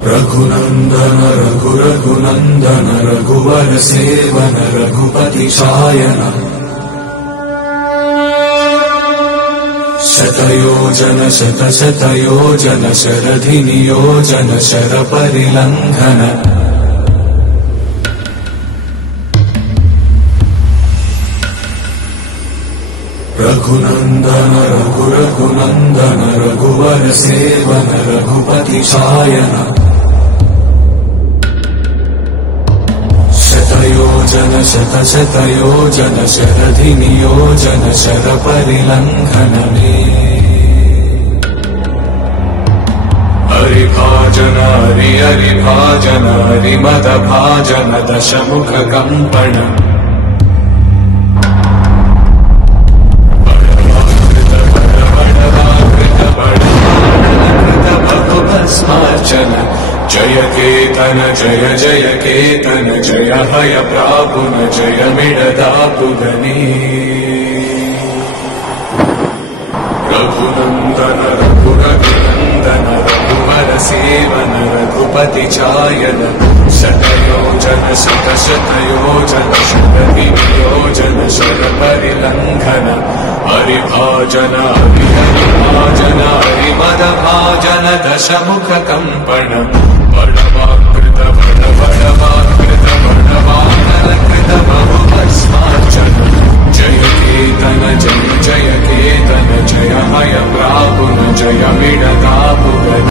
रघुनंदन रघुनंदन रघुवर सेवन रघुपति शायन शतयोजन शतशतयोजन शरधि नियोजन शर परिलंघन रघुनंदन रघुनंदन रघुवर सेवन रघुपति शायन शतयोजन शतशतयोजन शरधि नियोजन शर परिलंघन हरिभाजन हरिभाजन हरिमद भाजन दशमुख कंपन जय केतन जय जय केतन जय हय प्रापुन जय मिडदापुगनी रघुनंदन रघुनंदन रघुवर सेवन रघुपति चायन शतयोजन शतशतयोजन शरधि नियोजन शर परिलंघन हरिभाजन हरिभाजन हरिमद भाजन दशमुख कंपन